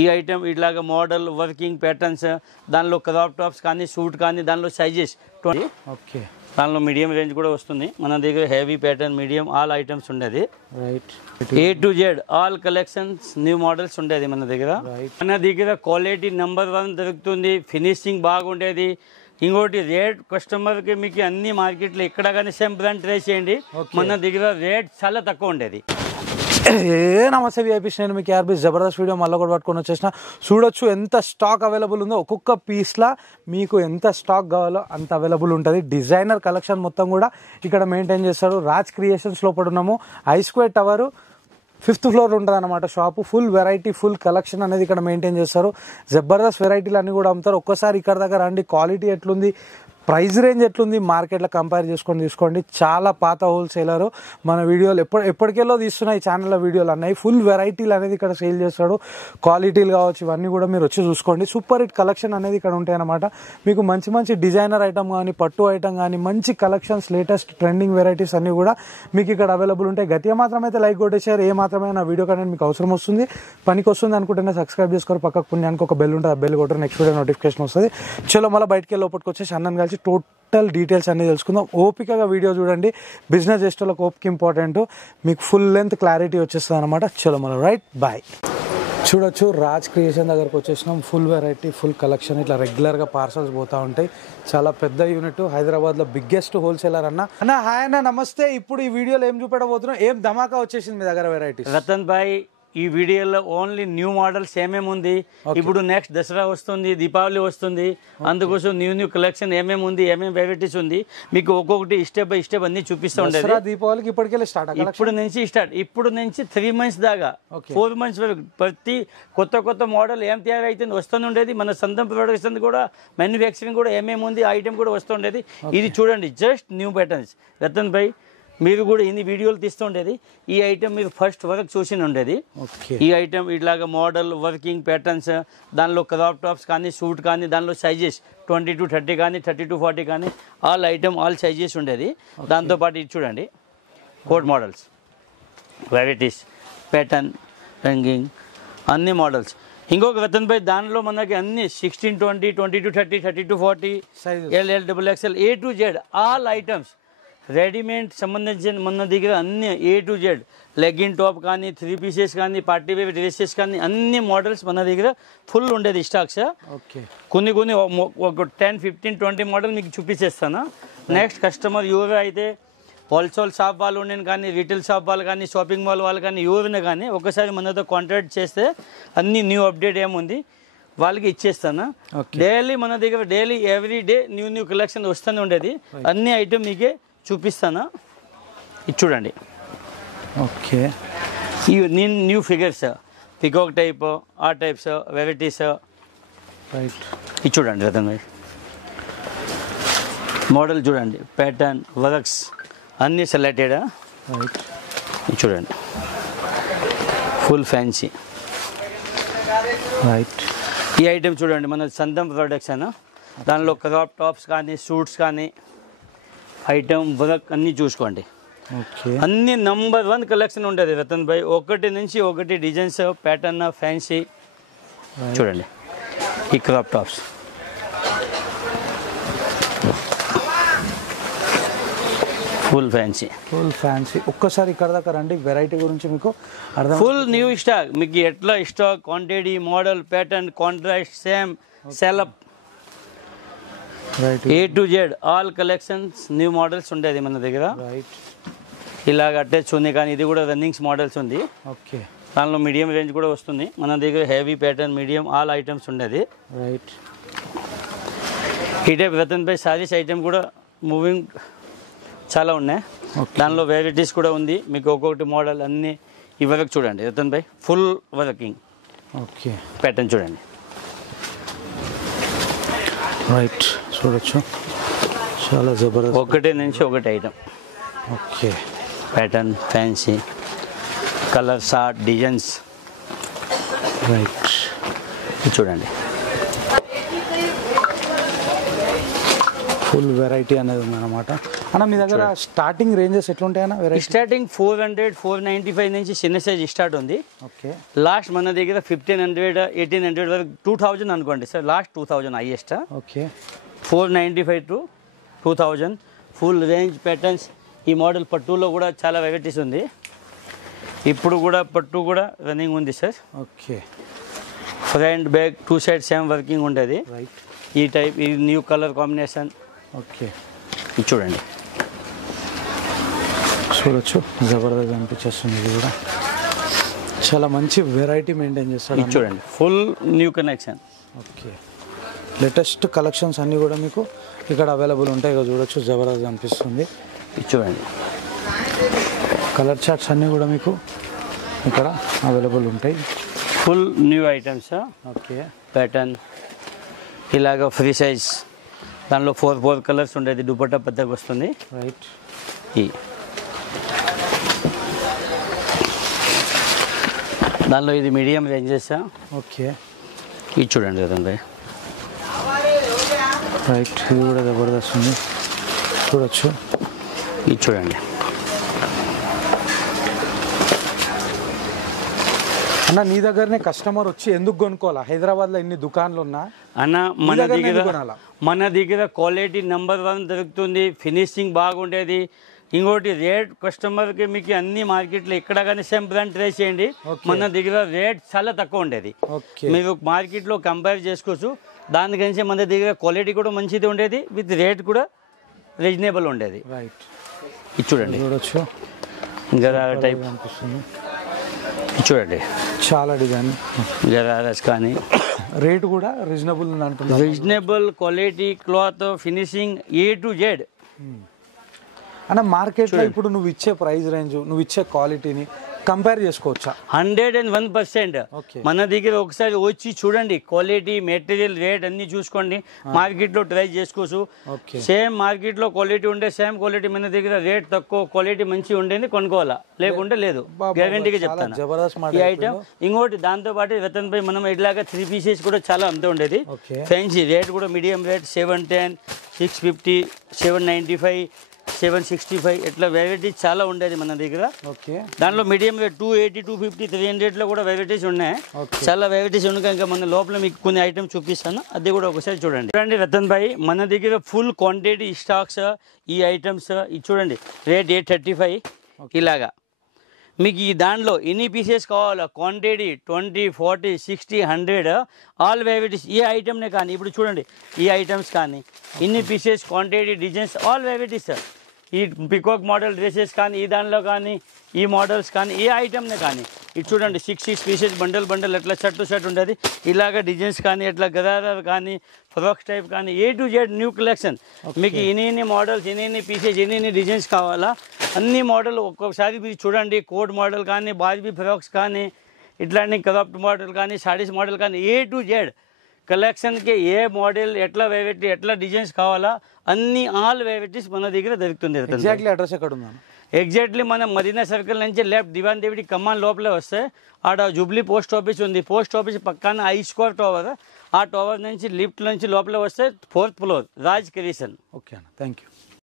ఈ ఐటమ్ ఇట్లాగా model working patterns దానిలో క్రాప్ టాప్స్ కానీ సూట్ కానీ దానిలో సైజెస్ ఓకే దానిలో మీడియం రేంజ్ కూడా వస్తుంది మన దగ్గర heavy pattern medium all items ఉండేది right A to Z all collections new models ఉండేది మన దగ్గర క్వాలిటీ నెంబర్ 1 దొరుకుతుంది ఫినిషింగ్ బాగుండేది ఇంకోటి రేట్ కస్టమర్కి మీకు అన్ని మార్కెట్లో ఎక్కడ కానీ సేమ్ బ్రాండ్ ట్రై చేయండి మన దగ్గర రేట్ చాలా తక్కువ ఉండేది నమస్తే విఐపీస్ నేను మీకు ఆర్బీ జబర్దస్త్ వీడియో మళ్ళీ కూడా పట్టుకొని వచ్చేసిన చూడొచ్చు ఎంత స్టాక్ అవైలబుల్ ఉందో ఒక్కొక్క పీస్లా మీకు ఎంత స్టాక్ కావాలో అంత అవైలబుల్ ఉంటుంది డిజైనర్ కలెక్షన్ మొత్తం కూడా ఇక్కడ మెయింటైన్ చేస్తారు రాజ్ క్రియేషన్స్ లోపల ఉన్నాము I square tower 5th floor ఉంటుంది అనమాట shop full variety full collection అనేది ఇక్కడ మెయింటైన్ చేస్తారు జబర్దస్త్ వెరైటీలు అన్ని కూడా అమ్ముతారు ఒక్కసారి ఇక్కడ దగ్గర రండి క్వాలిటీ ఎట్లుంది ప్రైస్ రేంజ్ ఎట్లుంది మార్కెట్లో కంపేర్ చేసుకొని తీసుకోండి చాలా పాత హోల్సేలరు మన వీడియోలు ఎప్పటికెళ్ళో తీస్తున్నాయి ఈ ఛానల్లో వీడియోలు అన్నాయి ఫుల్ వెరైటీలు అనేది ఇక్కడ సేల్ చేస్తాడు క్వాలిటీలు కావచ్చు ఇవన్నీ కూడా మీరు వచ్చి చూసుకోండి సూపర్ హిట్ కలెక్షన్ అనేది ఇక్కడ ఉంటాయి అనమాట మీకు మంచి మంచి డిజైనర్ ఐటమ్ కానీ పట్టు ఐటమ్ కానీ మంచి కలెక్షన్స్ లేటెస్ట్ ట్రెండింగ్ వెరైటీస్ అన్ని కూడా మీకు ఇక్కడ అవైలబుల్ ఉంటాయి గట్టిగా మాత్రమైతే లైక్ కొట్టేసారు ఏ మాత్రమే నా వీడియో కంటెంట్ మీకు అవసరం వస్తుంది పనికి వస్తుంది అనుకుంటేనే సబ్స్క్రైబ్ చేసుకోరు పక్కకు పుణ్యానికి ఒక బెల్ ఉంటుంది ఆ బెల్ కొట్టరు నెక్స్ట్ వీడియో నోటిఫికేషన్ వస్తుంది చలో మళ్ళీ బయటకి లోపలికి వచ్చేసి అన్నం కలిసి టోటల్ డీటెయిల్స్ అన్ని తెలుసుకుందాం ఓపికగా వీడియో చూడండి బిజినెస్ చేసేటోళ్ళకి ఓపిక ఇంపార్టెంట్ మీకు ఫుల్ లెంత్ క్లారిటీ వచ్చేస్తుంది అనమాట చలో మళ్ళీ రైట్ బాయ్ చూడొచ్చు రాజ్ క్రియేషన్ దగ్గరకు వచ్చేసినాం ఫుల్ వెరైటీ ఫుల్ కలెక్షన్ ఇట్లా రెగ్యులర్గా పార్సల్స్ పోతూ ఉంటాయి చాలా పెద్ద యూనిట్ హైదరాబాద్లో బిగ్గెస్ట్ హోల్సేలర్ అన్న హాయ్ అన్న నమస్తే ఇప్పుడు ఈ వీడియోలో ఏం చూపెట్టబోతున్నాం ఏం ధమాకా వచ్చేసింది మీ దగ్గర వెరైటీ రతన్ భాయ్ ఈ వీడియోలో ఓన్లీ న్యూ మోడల్స్ ఏమేమి ఉంది ఇప్పుడు నెక్స్ట్ దసరా వస్తుంది దీపావళి వస్తుంది అందుకోసం న్యూ కలెక్షన్ ఏమేమి ఉంది ఏమేమి వెరైటీస్ ఉంది మీకు ఒక్కొక్కటి స్టెప్ బై స్టెప్ అన్ని చూపిస్తూ ఉండేది దీపావళికి ఇప్పటికే స్టార్ట్ ఇప్పుడు నుంచి 3 months దాకా 4 months వరకు ప్రతి కొత్త మోడల్ ఏం తయారైతుంది వస్తుండేది మన సొంతం ప్రొడక్షన్ కూడా మ్యానుఫ్యాక్చరింగ్ కూడా ఏమేమి ఉంది ఐటమ్ కూడా వస్తుండేది ఇది చూడండి జస్ట్ న్యూ ప్యాటర్న్స్ రతన్ భాయ్ మీరు కూడా ఇన్ని వీడియోలు తీస్తుండేది ఈ ఐటమ్ మీరు ఫస్ట్ వరకు చూసి ఉండేది ఈ ఐటమ్ ఇట్లాగా మోడల్ వర్కింగ్ ప్యాటర్న్స్ దానిలో క్రాప్ టాప్స్ కానీ సూట్ కానీ దానిలో సైజెస్ 20 to 30 కానీ 30 to 40 కానీ ఆల్ ఐటమ్ ఆల్ సైజెస్ ఉండేది దాంతోపాటు ఇది చూడండి కోట్ మోడల్స్ వెరైటీస్ ప్యాటర్న్ రంగింగ్ అన్ని మోడల్స్ ఇంకొక రతన్ భాయ్ దానిలో మనకి అన్ని 16, 20, 20 to 30, 30 to 40 LL XXL A to Z all items readymade సంబంధించిన మన దగ్గర అన్ని A to Z legging top కానీ 3 pieces కానీ పార్టీ వేర్ డ్రెస్సెస్ కానీ అన్ని మోడల్స్ మన దగ్గర ఫుల్ ఉండేది స్టాక్స్ కొన్ని ఒక 10, 15, 20 మోడల్ మీకు చూపించేస్తాను నెక్స్ట్ కస్టమర్ ఎవరు అయితే హోల్సేల్ షాప్ వాళ్ళు ఉండేది కానీ రీటైల్ షాప్ వాళ్ళు కానీ షాపింగ్ మాల్ వాళ్ళు కానీ ఎవరైనా కానీ ఒకసారి మనతో కాంటాక్ట్ చేస్తే అన్ని న్యూ అప్డేట్ ఏముంది వాళ్ళకి ఇచ్చేస్తాను డైలీ మన దగ్గర daily every day new collection వస్తూనే ఉండేది అన్ని ఐటమ్ మీకే చూపిస్తాను ఇది చూడండి ఓకే ఈ న్యూ ఫిగర్స్ పికాక్ టైప్ ఆ టైప్స్ వెరైటీస్ రైట్ ఇది చూడండి రతన్ భాయ్ మోడల్ చూడండి ప్యాటర్న్ వర్క్స్ అన్నీ సెలెక్టెడ్ రైట్ ఇది చూడండి ఫుల్ ఫ్యాన్సీ రైట్ ఈ ఐటమ్ చూడండి మన సొంతం ప్రొడక్షన్ దానిలో క్రాప్ టాప్స్ కానీ సూట్స్ కానీ ఐటమ్ వర్క్ అన్నీ చూసుకోండి అన్ని నంబర్ 1 కలెక్షన్ ఉండేది రతన్ భాయ్ ఒకటి నుంచి ఒకటి డిజైన్స్ ప్యాటర్న్ ఫ్యాన్సీ చూడండి ఈ క్రాప్ టాప్స్ ఫుల్ ఫ్యాన్సీ ఒక్కసారి ఇక్కడ దాకా రండి వెరైటీ గురించి మీకు అర్థం ఫుల్ న్యూ స్టాక్ మీకు ఎట్లా stock quantity model pattern contrast same సెలప్ A to Z all collections new models ఉండేది మన దగ్గర ఇలాగ అటాచ్ ఉంది కానీ ఇది కూడా రన్నింగ్స్ మోడల్స్ ఉంది ఓకే దానిలో మీడియం రేంజ్ కూడా వస్తుంది మన దగ్గర heavy pattern medium all items ఉండేది రైట్ ఈ టైప్ రతన్ భాయ్ సారీస్ ఐటమ్ కూడా మూవింగ్ చాలా ఉన్నాయి దానిలో వెరైటీస్ కూడా ఉంది మీకు ఒక్కొక్కటి మోడల్ అన్ని ఈ వరకు చూడండి రతన్ భాయ్ ఫుల్ వర్కింగ్ ఓకే ప్యాటర్న్ చూడండి రైట్ చూడొచ్చు చాలా జబర్దస్త్ ఒకటి నుంచి ఒకటి item okay pattern fancy colours art designs right చూడండి ఫుల్ వెరైటీ అనేది ఉందన్నమాట అన్న మీ దగ్గర స్టార్టింగ్ రేంజెస్ ఎట్లుంటాయన్నా వెరైటీ? స్టార్టింగ్ 400, 495 నుంచి చిన్న సైజ్ స్టార్ట్ ఉంది. ఓకే. లాస్ట్ మన దగ్గర 1500, 1800 వరకు 2000 అనుకోండి sir. Last 2000 highest. Okay. 495 to 2000 full range patterns. ఈ మోడల్ పట్టులో కూడా చాలా వెరైటీస్ ఉంది. ఇప్పుడు కూడా పట్టు కూడా రన్నింగ్ ఉంది sir. Okay. Front back 2 side same working ఉండేది. రైట్. ఈ టైప్ ఈ న్యూ కలర్ కాంబినేషన్. ఓకే. ఇది చూడండి, చూడొచ్చు జబర్దస్త్ అనిపించేస్తుంది. ఇది కూడా చాలా మంచి వెరైటీ మెయింటైన్ చేస్తాడు. ఇది చూడండి, full new collection. Okay. Latest collections అన్నీ కూడా మీకు ఇక్కడ అవైలబుల్ ఉంటాయి. ఇక చూడొచ్చు జబర్దస్త్ అనిపిస్తుంది. ఇది చూడండి, కలర్ చార్ట్స్ అన్నీ కూడా మీకు ఇక్కడ అవైలబుల్ ఉంటాయి. Full new items. Okay. Pattern ఇలాగ ఫ్రీ సైజ్, దానిలో 4 కలర్స్ ఉండేది. దుపట్టా పెద్దగా వస్తుంది. రైట్. ఈ దానిలో ఇది మీడియం రేంజెస్. ఓకే. ఇది చూడండి కదండి. రైట్. ఇది కూడా జబర్దస్త్ ఉంది, చూడొచ్చు. ఇది చూడండి అన్న, నీ దగ్గరనే కస్టమర్ వచ్చి ఎందుకు కొనుక్కోవాలా? హైదరాబాద్లో ఇన్ని దుకాన్లు ఉన్నా అన్న మన దగ్గర క్వాలిటీ నెంబర్ 1 దొరుకుతుంది. ఫినిషింగ్ బాగుండేది. ఇంకోటి రేట్ కస్టమర్కి మీకు అన్ని మార్కెట్లో ఎక్కడ కానీ సేమ్ బ్రాండ్ ట్రై చేయండి. మన దగ్గర రేట్ చాలా తక్కువ ఉండేది. మీరు మార్కెట్లో కంపేర్ చేసుకోవచ్చు. దానికంటే మన దగ్గర క్వాలిటీ కూడా మంచిది ఉండేది, విత్ రేట్ కూడా రీజనబుల్ ఉండేది. రైట్. ఇది చూడండి, చూడొచ్చు. గరారా టైప్ అనిపిస్తుంది. ఇది చూడండి, చాలా డిజైన్. గరారాస్ కానీ రేట్ కూడా రీజనబుల్ ఉంది అంటున్నారు. Reasonable quality, cloth, finishing A to Z. అన్న, మార్కెట్లో ఇప్పుడు నువ్వు ఇచ్చే ప్రైస్ రేంజ్, నువ్వు ఇచ్చే క్వాలిటీని కంపేర్ చేసుకోవచ్చా? 101%. మన దగ్గర ఒకసారి వచ్చి చూడండి, క్వాలిటీ, మెటీరియల్, రేట్ అన్ని చూసుకోండి. మార్కెట్లో ట్రై చేసుకోవచ్చు. సేమ్ మార్కెట్లో క్వాలిటీ ఉండే సేమ్ క్వాలిటీ మన దగ్గర రేట్ తక్కువ, క్వాలిటీ మంచి ఉండేది కొనుక్కోవాలా, లేకుంటే లేదు. గ్యారంటీగా చెప్తాను ఈ ఐటమ్. ఇంకోటి దాంతో పాటు రతన్ భాయ్ మనం ఇట్లాగా 3 పీసెస్ కూడా చాలా అంత ఉండేది. ఫ్యాన్సీ రేట్ కూడా మీడియం రేట్ 710, 650, 795, 765 ఇట్లా వెరైటీస్ చాలా ఉండేది మన దగ్గర. దాంట్లో మీడియం రేట్ 280, 250, 300 కూడా వెరైటీస్ ఉన్నాయి. చాలా వెరైటీస్ ఉన్నాయి. ఇంకా మన లోపల మీకు కొన్ని ఐటమ్స్ చూపిస్తాను, అది కూడా ఒకసారి చూడండి. చూడండి రతన్ భాయ్, మన దగ్గర ఫుల్ క్వాంటిటీ స్టాక్స్ ఈ ఐటమ్స్. ఇది చూడండి, రేట్ 835. ఇలాగా మీకు ఈ దాంట్లో ఎన్ని పీసెస్ కావాలో క్వాంటిటీ 20, 40, 60, 100 ఆల్ వెరైటీస్. ఈ ఐటమ్నే కానీ ఇప్పుడు చూడండి, ఈ ఐటమ్స్ కానీ ఇన్ని pieces, quantity, designs, all varieties. ఈ పికాక్ మోడల్ డ్రెస్సెస్ కానీ ఈ దానిలో కానీ, ఈ మోడల్స్ కానీ, ఏ ఐటమ్నే కానీ. ఇది చూడండి, 6 పీసెస్ బండల్ ఎట్లా షర్ట్ ఉండేది. ఇలాగ డిజైన్స్ కానీ, ఎట్లా గదారా కానీ, ఫ్రాక్స్ టైప్ కానీ, A to Z new collection. మీకు ఎన్ని మోడల్స్, ఎన్ని పీసెస్, ఎన్ని డిజైన్స్ కావాలా అన్ని మోడల్ ఒక్కొక్కసారి మీరు చూడండి. కోట్ మోడల్ కానీ, బార్బీ ఫ్రాక్స్ కానీ, ఇట్లాంటి క్రాఫ్ట్ మోడల్ కానీ, సారీస్ మోడల్ కానీ, A to Z కలెక్షన్కి ఏ మోడల్, ఎట్లా వెరైటీ, ఎట్లా డిజైన్స్ కావాలా అన్ని ఆల్ వెరైటీస్ మన దగ్గర దొరుకుతుంది. ఎగ్జాక్ట్లీ అడ్రస్ ఎక్కడ ఉందా? ఎగ్జాక్ట్లీ మనం మదీనా సర్కిల్ నుంచి లెఫ్ట్ దివాన్ దేవిడి కమాన్ లోపలే వస్తే ఆడ జూబ్లీ పోస్ట్ ఆఫీస్ ఉంది. పోస్ట్ ఆఫీస్ పక్కన ఐస్కోర్ టవర్. ఆ టవర్ నుంచి లిఫ్ట్ నుంచి లోపల వస్తే 4th floor Raj creation. Okay అన్న, థ్యాంక్ యూ.